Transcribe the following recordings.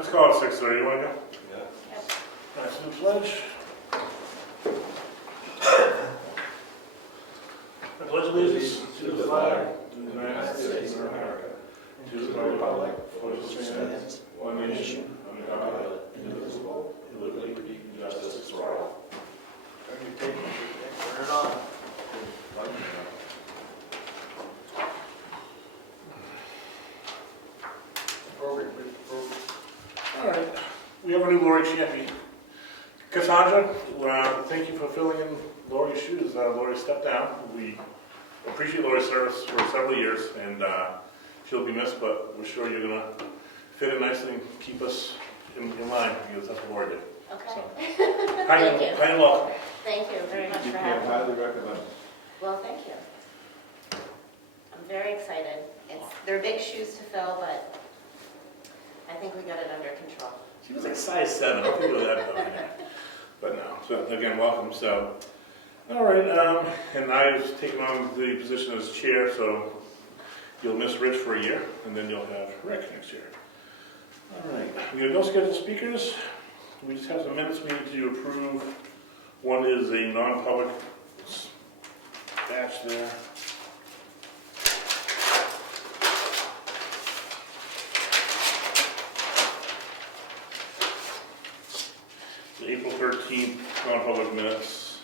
let's call it 6:30, you wanna go? Yeah. Nice new pledge. I pledge allegiance to the flag of the United States of America, to the republic for which it stands, one nation, under God, indivisible, with liberty and justice for all. Turn your tape, turn it on. All right, we have a new Lori champion. Cassandra, thank you for filling in Lori's shoes. Lori stepped down. We appreciate Lori's service for several years, and she'll be missed, but we're sure you're gonna fit in nicely and keep us in line, because that's what Lori did. Okay. So, Thank you. Hi and welcome. Thank you very much You for can having me. highly recommend. Well, thank you. I'm very excited. They're big shoes to fill, but I think we got it under control. She was like size 7. I think it was that though. But no. So again, welcome. So, all right. And I've taken on the position as chair, so you'll miss Rich for a year, and then you'll have Rick next year. All right. We have no scheduled speakers. We just have some minutes we need to approve. One is a non-public batch there. The April 13th non-public minutes.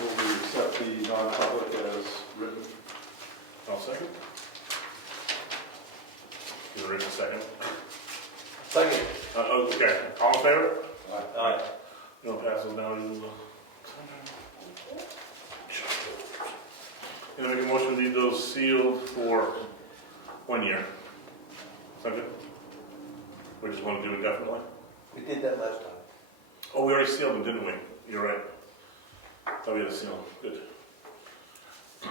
Will we accept the non-public as written? I'll second. Is Rich a second? Second. Okay, all in favor? Aye. No passes now. And I make a motion to leave those sealed for 1 year. Second? We just want to do it indefinitely? We did that last time. Oh, we already sealed them, didn't we? You're right. Thought we had to seal them. Good.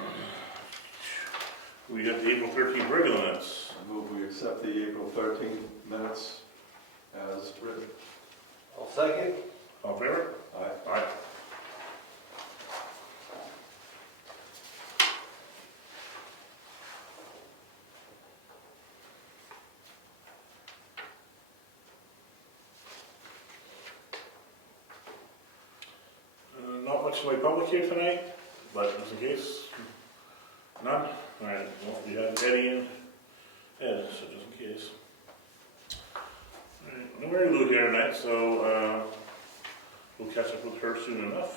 We got the April 13th regular minutes. I move we accept the April 13th minutes as written. I'll second. All in favor? Aye. Aye. Not much in the way public here tonight, but just in case. None? All right, well, we have Eddie and Ed, so just in case. All right, no Mary Lou here tonight, so we'll catch up with her soon enough.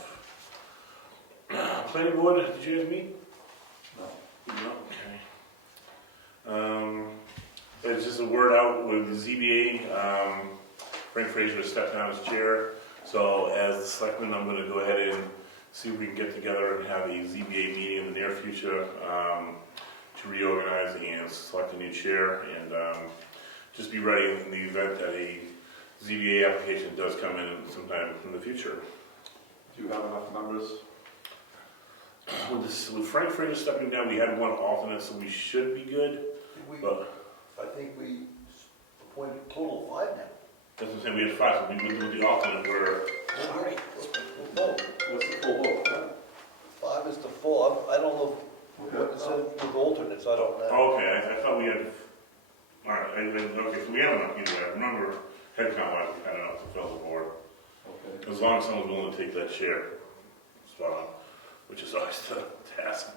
Planning board, did you guys meet? No. No, okay. It's just a word out with the ZBA. Frank Fraser has stepped down as chair, so as the selectman, I'm going to go ahead and see if we can get together and have a ZBA meeting in the near future to reorganize and select a new chair, and just be ready in the event that a ZBA application does come in sometime in the future. Do you have enough members? With Frank Fraser stepping down, we had one alternate, so we should be good. But I think we appointed a total of 5 now. that's what I'm saying, we had 5, so we would do the alternate where. Sorry. No, What's the full vote? Huh? 5 is the full. I don't know what it said with alternates, I don't know. Oh, okay, I thought we had. Alright, okay, so we have enough either way. I remember head count wise, we had enough to fill the board. Okay. As long as someone's willing to take that chair spot on, which is always the task.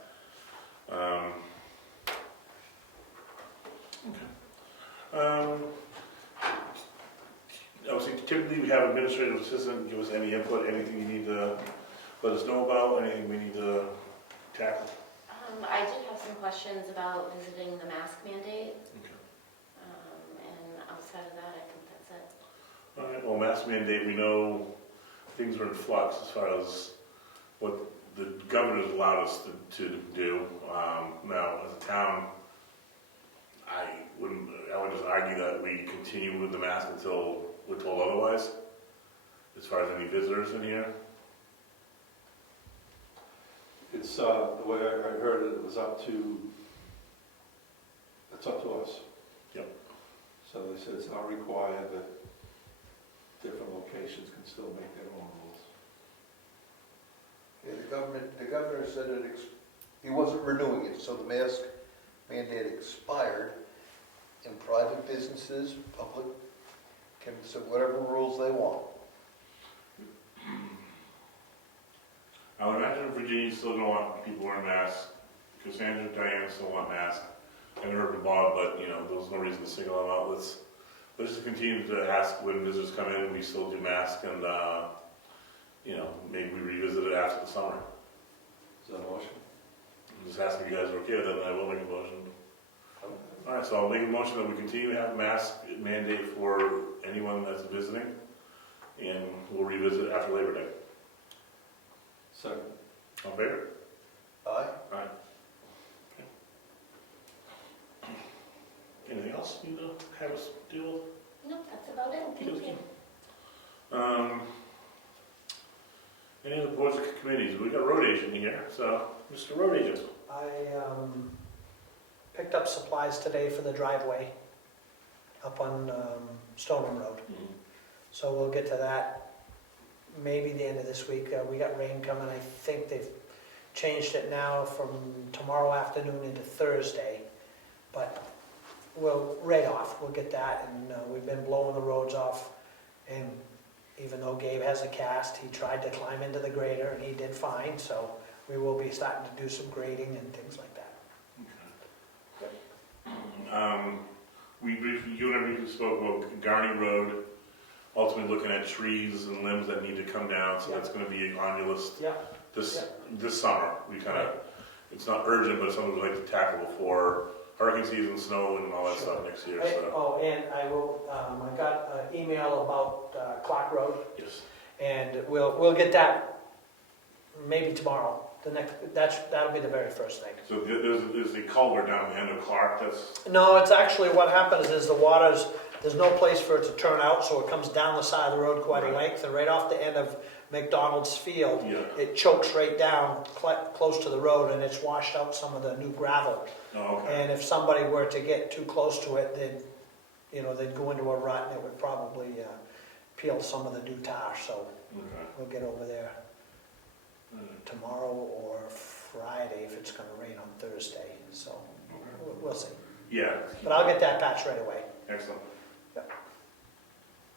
Obviously, typically we have administrative assistant give us any input, anything you need to let us know about, anything we need to tackle. I did have some questions about visiting the mask mandate, Okay. and outside of that, I think that's it. All right, well, mask mandate, we know things are in flux as far as what the governor's allowed us to do. Now, as a town, I would just argue that we continue with the mask until we're told otherwise, as far as any visitors in here. It's, the way I heard it, it was up to, it's up to us. Yep. So they said it's not required, that different locations can still make their own rules. Yeah, the governor said he wasn't renewing it, so the mask mandate expired, and private businesses, public, can set whatever rules they want. I would imagine Virginia's still gonna want people wearing masks. Cassandra and Diane still want masks. I haven't heard from Bob, but, you know, there's no reason to single them out. Let's just continue to ask when visitors come in, we still do masks, and, you know, maybe we revisit it after the summer. Is that a motion? I'm just asking if you guys are okay with that, and I will make a motion. All right, so I'll make a motion that we continue to have mask mandate for anyone that's visiting, and we'll revisit it after Labor Day. Second. All in favor? Aye? Aye. Okay. Anything else you need to have us deal with? No, that's about it. Thank you. Any other boards or committees? We got road agent here, so, Mr. Road Agent. I picked up supplies today for the driveway up on Stoneham Road. So we'll get to that maybe the end of this week. We got rain coming. I think they've changed it now from tomorrow afternoon into Thursday. But we'll off. We'll get that. And we've been blowing the roads off. And even though Gabe has a cast, he tried to climb into the grader and he did fine. So we will be starting to do some grading and things like that. You and I briefly spoke about Garney Road, ultimately looking at trees and limbs that need to come down, so Yeah. that's gonna be on your list Yeah. this summer. We kinda, it's not urgent, but it's something we'd like to tackle before hurricane season, snow and all that Sure. stuff next year, so. Oh, and I will, I got an email about Clark Road, Yes. and we'll get that maybe tomorrow. That'll be the very first thing. So there's a culvert down the end of Clark that's, No, it's actually what happens is the water's, there's no place for it to turn out, so it comes down the side of the road quite a length, and right off the end of McDonald's Field, yeah. it chokes right down close to the road, and it's washed out some of the new gravel. Oh, okay. And if somebody were to get too close to it, they'd go into a rut, and it would probably peel some of the new tar, so Okay. we'll get over there tomorrow or Friday if it's gonna rain on Thursday, so Okay. we'll see. Yeah. But I'll get that patch right away. Excellent. Yep.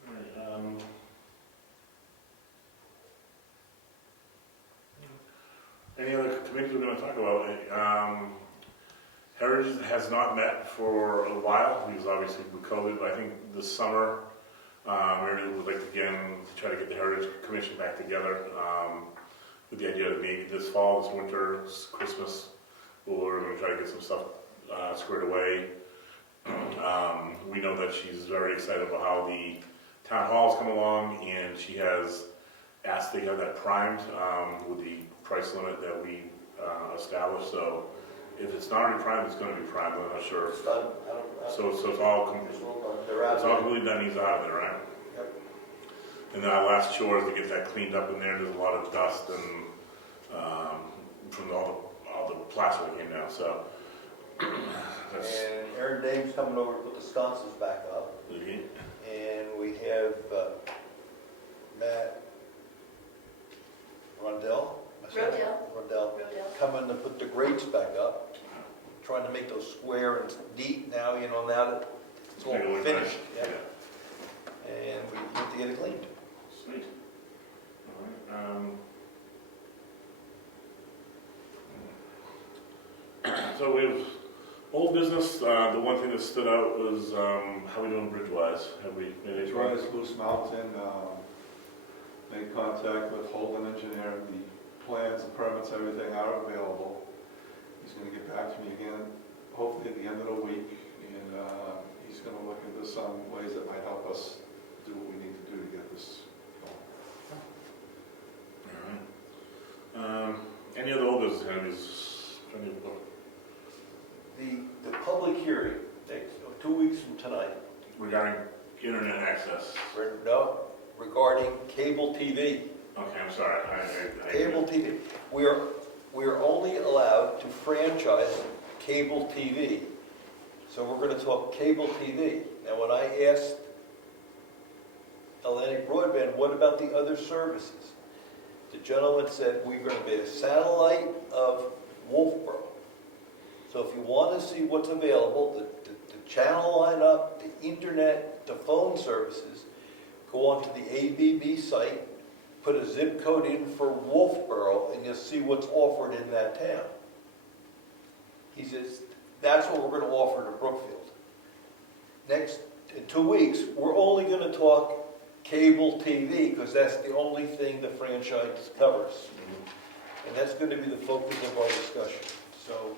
All right, any other committees we're going to talk about? Heritage has not met for a while, because obviously with COVID, but I think this summer, Mary would like to again try to get the Heritage Commission back together, with the idea that maybe this fall, this winter, Christmas, we're going to try to get some stuff squared away. We know that she's very excited about how the town hall's come along, and she has asked to have that primed with the price limit that we established. So if it's not already primed, it's going to be primed. I'm not sure. It's done. So it's all They're out it's of all it. completely done. He's out of there, right? Yep. And our last chore is to get that cleaned up in there. There's a lot of dust and from all the plaster that came down. So that's. And Aaron Dame's coming over to put the sconces back up. Okay. And we have Matt Rondell coming to put the grates back up, trying to make those square and neat now, now that it's all Really finished. nice. Yeah. And we need to get it cleaned. Sweet. All right. So we have old business. The one thing that stood out was how we doing bridge-wise? Have we made any Try progress? Spruce Mountain, made contact with Holden Engineering, the plans, the permits, everything are available. He's gonna get back to me again, hopefully at the end of the week, and he's gonna look into some ways that might help us do what we need to do to get this going. All right. Any other old business? The public hearing, next, 2 weeks from tonight, Regarding internet access. regarding cable TV. Okay, I'm sorry. Cable TV. We're only allowed to franchise cable TV. So we're going to talk cable TV. Now, when I asked Atlantic Broadband, what about the other services? The gentleman said, we're going to be a satellite of Wolfboro. So if you want to see what's available, the channel lineup, the internet, the phone services, go onto the ABB site, put a zip code in for Wolfboro, and you'll see what's offered in that town. He says, that's what we're going to offer to Brookfield. Next, in 2 weeks, we're only going to talk cable TV, because that's the only thing the franchise covers. And that's going to be the focus of our discussion. So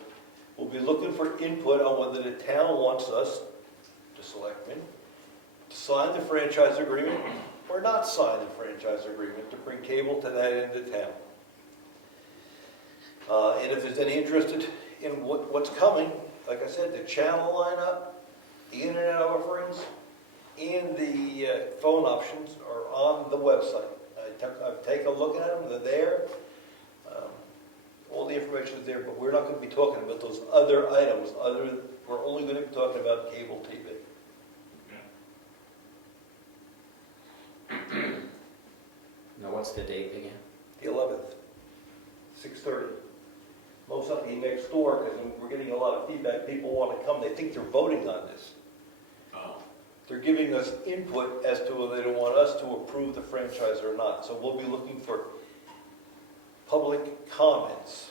we'll be looking for input on whether the town wants us, the selectmen, to sign the franchise agreement or not sign the franchise agreement to bring cable to that end of town. And if there's any interest in what's coming, like I said, the channel lineup, the internet offerings, and the phone options are on the website. I've taken a look at them, they're there. All the information is there, but we're not going to be talking about those other items. We're only going to be talking about cable TV. Now, what's the date again? The 11th, 6:30. Most of the next door, because we're getting a lot of feedback. People want to come. They think they're voting on this. Oh. They're giving us input as to whether they want us to approve the franchise or not. So we'll be looking for public comments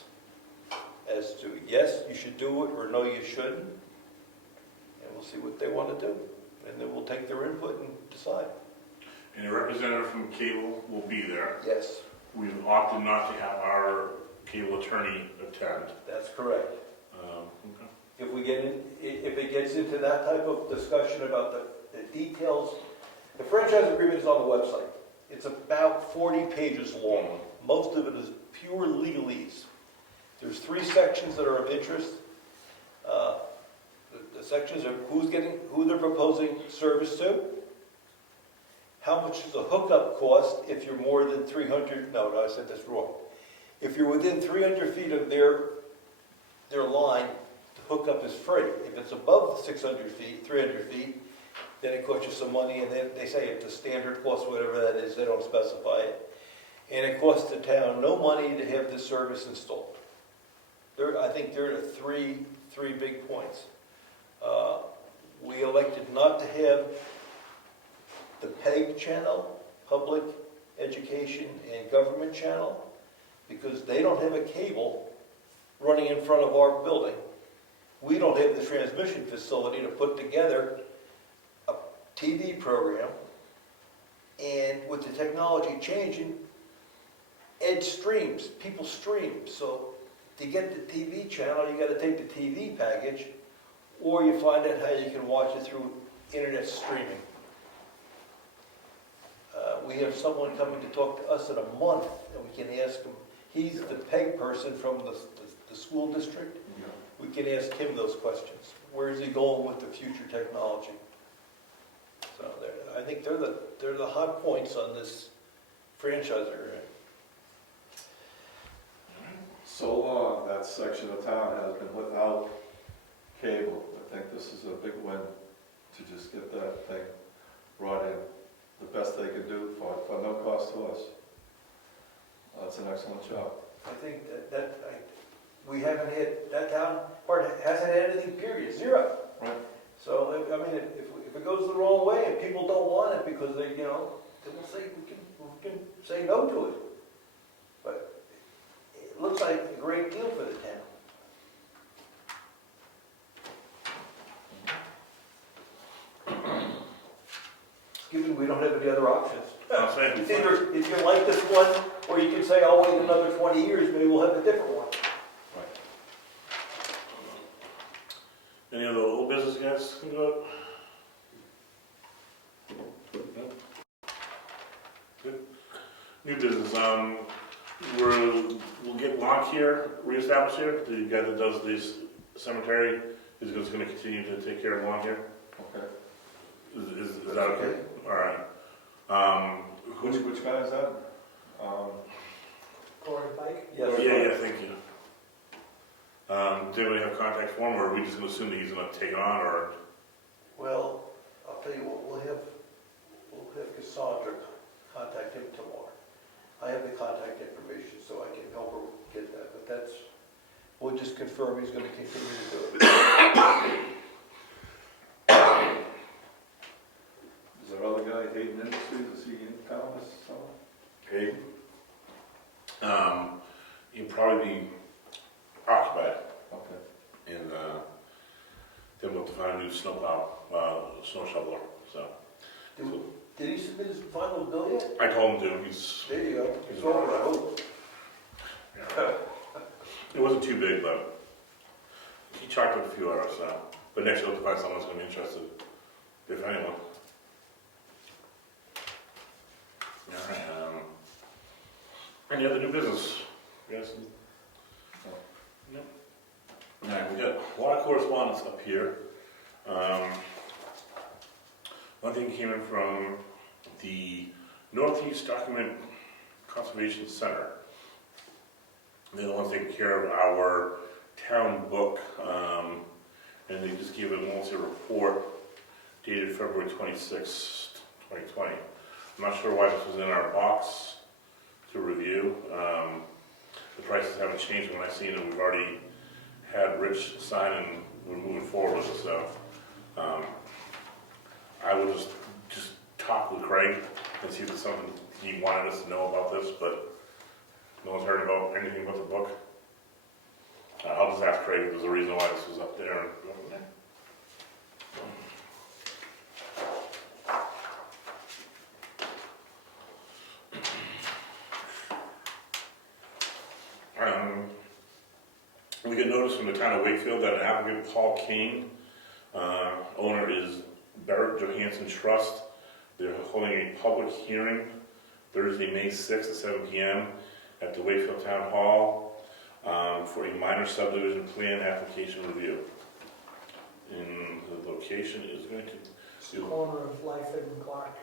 as to, yes, you should do it, or no, you shouldn't. And we'll see what they want to do. And then we'll take their input and decide. And a representative from cable will be there. Yes, We've opted not to have our cable attorney attend. that's correct. Okay. If it gets into that type of discussion about the details, the franchise agreement is on the website. It's about 40 pages long. Most of it is pure legalese. There's 3 sections that are of interest. The sections are who they're proposing service to, how much does the hookup cost if you're more than 300, no, I said that's wrong. If you're within 300 feet of their line, the hookup is free. If it's above 600 feet, 300 feet, then it costs you some money, and then they say it's a standard cost, whatever that is, they don't specify it. And it costs the town no money to have this service installed. I think there are three big points. We elected not to have the PEG channel, Public Education and Government channel, because they don't have a cable running in front of our building. We don't have the transmission facility to put together a TV program, and with the technology changing, people stream. So to get the TV channel, you got to take the TV package, or you find out how you can watch it through internet streaming. We have someone coming to talk to us in a month, and we can ask him. He's the PEG person from the school district. We can ask him those questions. Where is he going with the future technology? So I think they're the hot points on this franchise agreement. So long, that section of town has been without cable. I think this is a big win to just get that thing brought in. The best they could do for no cost to us. That's an excellent job. I think we haven't had, that town part hasn't had anything, period, 0. Right. So, I mean, if it goes the wrong way and people don't want it because they, then we'll say, we can say no to it. But it looks like a great deal for the town. Given we don't have any other options. I'm saying, It's either, if you like this one, or you can say, I'll wait another 20 years, maybe we'll have a different one. any other old business guys can go up? No? Good. New business, we'll get Lonk here, reestablished here. The guy that does this cemetery is just gonna continue to take care of Lonk here. Okay. Is that okay? All right. Which guy is that? Corey Pike? Yes. Yeah, thank you. Do anybody have contact for him, or are we just gonna assume that he's gonna take it on, or? Well, I'll tell you what, we'll have Cassandra we'll just confirm he's gonna continue to do it. Is there other guy, Hayden Industries, is he in town this summer? Hayden? He'll probably be occupied, Okay. and they're looking to find a new snowplow, snow shoveler, so. Did he submit his final bill yet? I told him to, he's, There you go. He's It's over, I hope. it wasn't too big, but he chalked up a few hours, so. But next year, we'll have to find someone who's gonna be interested, if anyone. All right, any other new business? Yes? No. All right, we got a lot of correspondence up here. One thing came in from the Northeast Document Conservation Center. They're the ones taking care of our town book, and they just gave a monthly report dated February 26th, 2020. I'm not sure why this was in our box to review. The prices haven't changed when I seen it. We've already had Rich sign and we're moving forward with it, so I will just talk with Craig and see if there's something he wanted us to know about this, but no one's heard about anything about the book. I'll just ask Craig if there's a reason why this was up there and go from there. We get notice from the town of Wakefield that an applicant, Paul King, owner is Barrett Johansson Trust. They're holding a public hearing Thursday, May 6th at 7 p.m. at the Wakefield Town Hall for a minor subdivision plan application review. And the location is going to It's the corner of Lyford and Clark.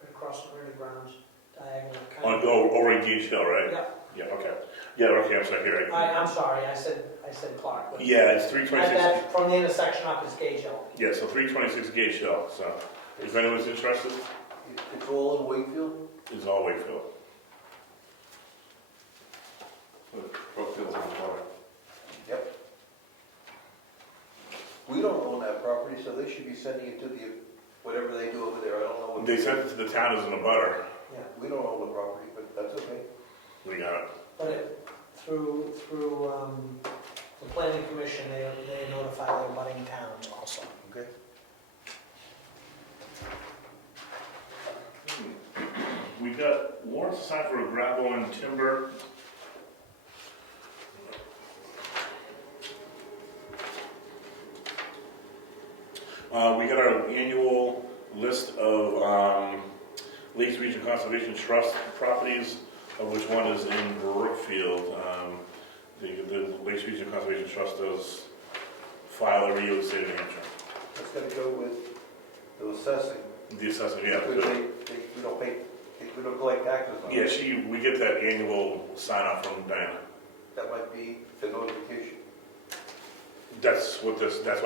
Right across from Early Grounds, diagonal. over in Gage Hill, right? Yeah, Yeah, okay. Yeah, okay, I'm sorry, here. I'm sorry, I said Clark. but- Yeah, it's At 326. that, from the intersection up is Gage Hill. Yeah, so 326 Gage Hill, so if anyone's interested, It's all in Wakefield? it's all Wakefield. So Brookfield's on the water. Yep. We don't own that property, so they should be sending it to the, whatever they do over there, I don't know what. They sent it to the town as an abutter. Yeah, We don't own the property, but that's okay. We got it. but through the planning commission, they notify the abutting towns also. Okay. We got warrants signed for gravel and timber. We got our annual list of Lakes Region Conservation Trust properties, of which one is in Brookfield. The Lakes Region Conservation Trust does file every year with the state of New Hampshire. That's gonna go with the assessing. The assessment, yeah. Because we don't pay, we don't collect taxes on it. Yeah, we get that annual sign off from Diana. That might be the notification, That's why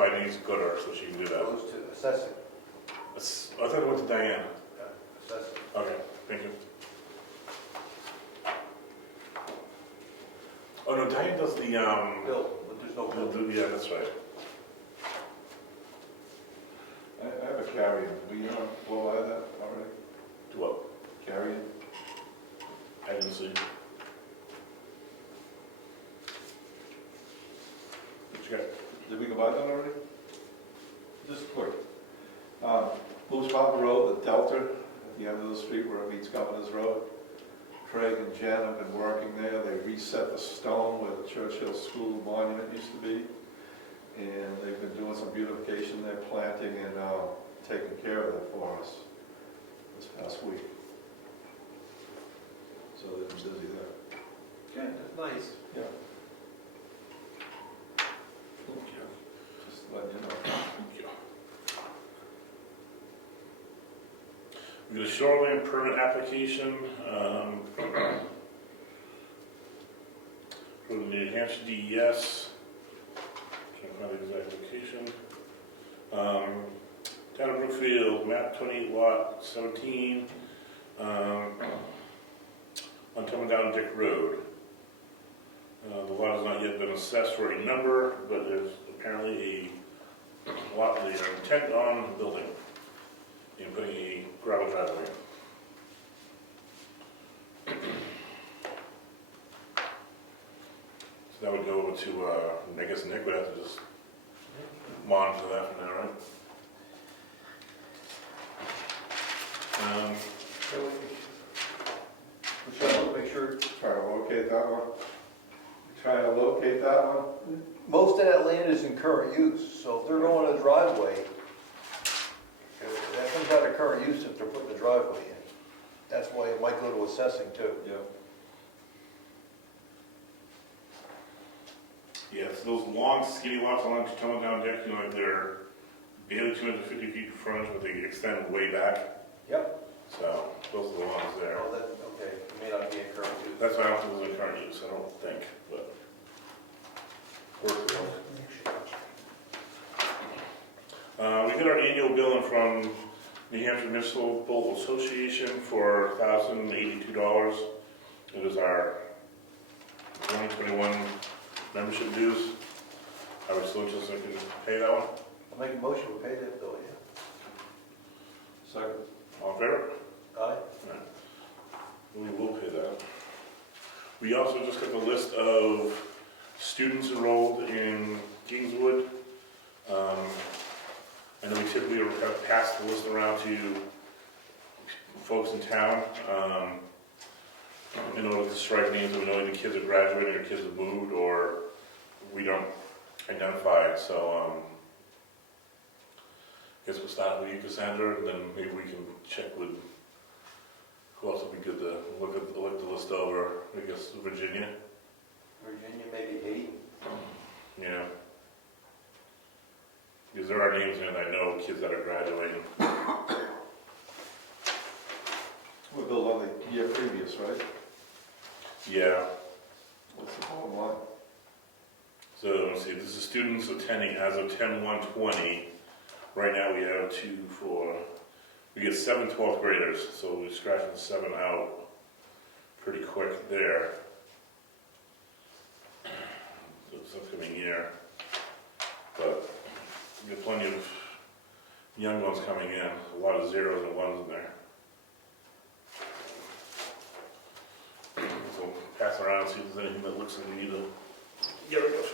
it needs to go to her, so she can do that. goes to assessing, I thought it went to Diana. assessing. Okay, thank you. Oh, no, Diane does the, Bill, but there's no bill. yeah, that's right. I have a carrier, we blow by that already? Do what? Carrier? I didn't see. What you got? Did we go by that already? Just quick. Moose Mountain Road, the Delta, at the end of the street where it meets Governor's Road. Craig and Jen have been working there. They reset the stone where the Churchill School monument used to be. And they've been doing some beautification there, planting and taking care of that for us this past week. So they've been busy there. Good, that's nice. Yeah, just letting you know. Thank you. We got a shoreline permit application, for the New Hampshire DES. Can't find the exact location. Town of Brookfield, map 28 lot 17, on Coming Down Dick Road. The lot has not yet been assessed for a number, but there's apparently a lot they are intent on building and putting a gravel driveway. So that would go over to, I guess Nick would have to just monitor that from now, right? We're trying to make sure, Try to locate that one. Trying to locate that one. most of that land is in current use, so if they're going a driveway, that comes out of current use if they're putting the driveway in. That's why it might go to assessing too. Yep. Yeah, it's those long skinny lots along Comeau down Dick, you know, like they're barely 250 feet frontage, but they extend way back. Yep. So those are the ones there. Oh, that, okay, it may not be in current use. That's why I don't think it was in current use, I don't think, but. Worth it. We get our annual billing from New Hampshire Municipal Association for $1,082. It is our 2021 membership dues. I would still just can pay that one. I'll make a motion to pay that bill, yeah. Second. All in favor? Aye? We will pay that. We also just got the list of students enrolled in Kingswood. I know we typically pass the list around to folks in town in order to strike names of knowing the kids are graduating or kids have moved or we don't identify it. So I guess we'll start with you, Cassandra, and then maybe we can check with who else would be good to look the list over. I guess Virginia. Virginia, maybe Hayden. Yeah. Because there are names in it, I know kids that are graduating. We're billed on the year previous, right? Yeah. What's the bottom line? So let's see, this is students attending as of 10/1/20. Right now we have we get 7 12th graders, so we're scratching 7 out pretty quick there. This upcoming year. But we get plenty of young ones coming in, a lot of zeros and ones in there. So pass around, see if there's anything that looks like we need to get rid of.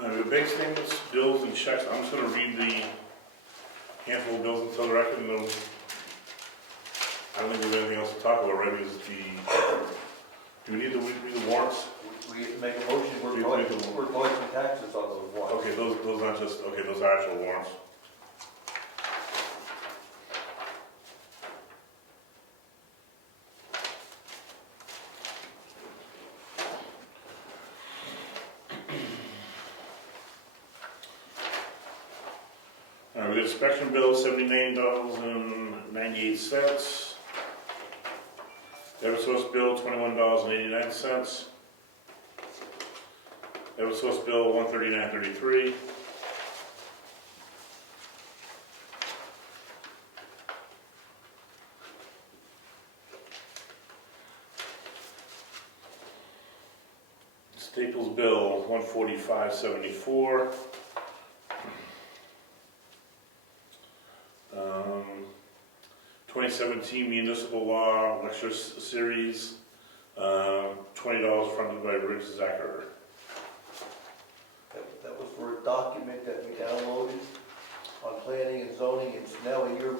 We have bank statements, bills, and checks. I'm just going to read the handful of bills until the record, and then I don't think there's anything else to talk about, right? Because do we need to read the warrants? We make a motion, we're You collecting make a- taxes on those ones. Okay, those aren't just, okay, those are actual warrants. All right, we got inspection bill, $79.98. Eversource bill, $21.89. Eversource bill, $139.33. Staples bill, $145.74. 2017 Municipal Law Lecture Series, $20 funded by Rick Zacher. That was for a document that we downloaded on planning and zoning, it's now in your,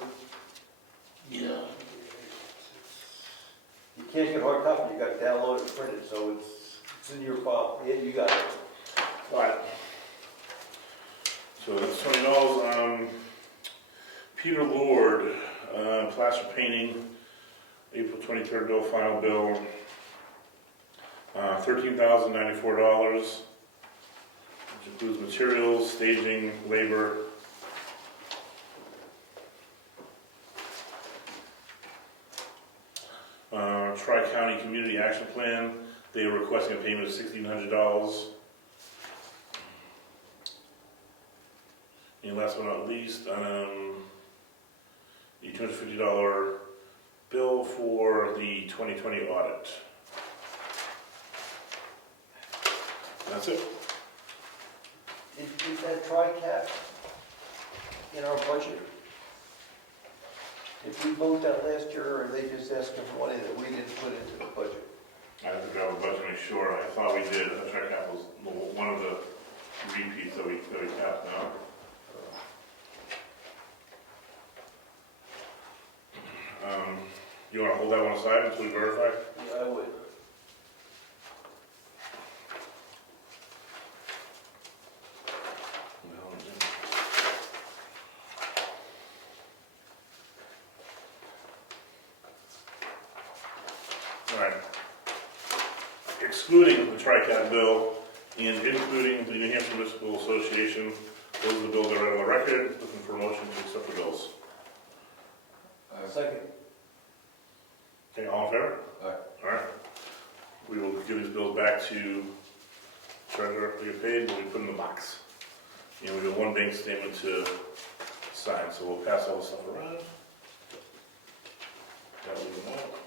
Yeah. you can't get hard copy, you gotta download it and print it, so it's in your file, yeah, you got it. Right. So that's $20. Peter Lord, plaster painting, April 23rd bill, final bill, $13,094, which includes materials, staging, labor. Tri-County Community Action Plan, they are requesting a payment of $1,600. And last but not least, the $250 bill for the 2020 audit. That's it. Is that TRICAP in our budget? Did we vote that last year, or are they just asking for money that we didn't put into the budget? I have to grab a budget to make sure. I thought we did. The check cap was one of the repeats that we tapped now. You want to hold that one aside until we verify? Yeah, I would. All right. Excluding the TRICAT bill and including the New Hampshire Municipal Association, those are the bills that are on the record. Looking for a motion to accept the bills. Second. Okay, all in favor? Aye. All right. We will give these bills back to treasurer to get paid, but we put in the box. And we got one bank statement to sign, so we'll pass all the stuff around. That'll leave them out.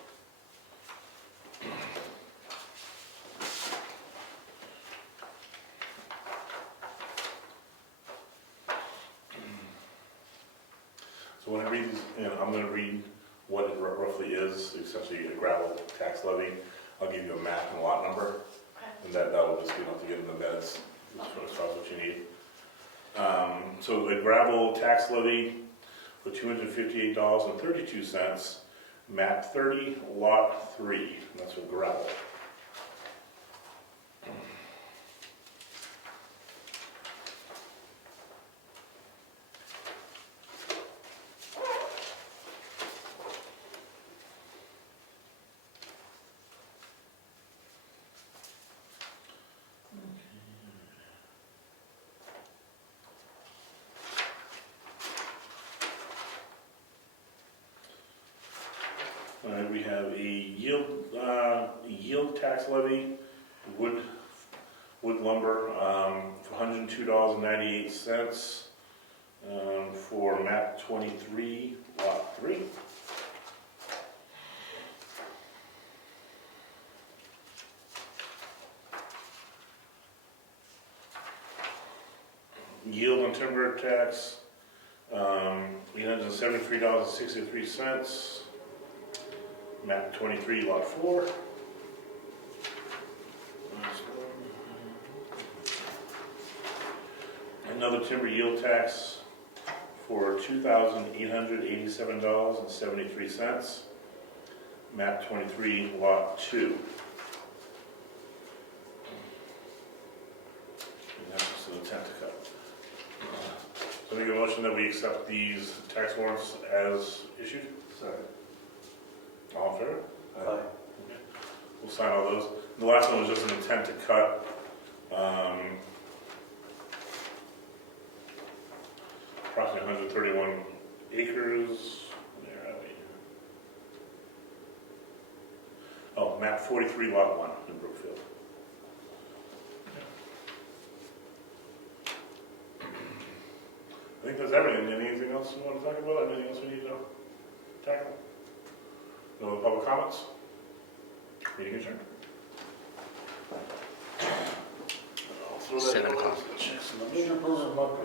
So when I read these, I'm going to read what it roughly is, essentially a gravel tax levy. I'll give you a map and a lot number, and that will just be enough to get in the beds as far as what you need. So the gravel tax levy for $258.32, map 30, lot 3, and that's for gravel. All right, we have a yield tax levy, wood lumber, for $102.98, for map 23, lot 3. Yield on timber tax, $873.63. Map 23, lot 4. Another timber yield tax for $2,887.73. Map 23, lot 2. And that's just an intent to cut. So I make a motion that we accept these tax warrants as issued. Second. All in favor? Aye. Okay. We'll sign all those. The last one was just an intent to cut. Approximately 131 acres. Where are we? Oh, map 43, lot 1 in Brookfield. I think that's everything. Anything else you want to talk about? Anything else we need to tackle? No other public comments? Meeting adjourned. 7 o'clock. Major program upgrade.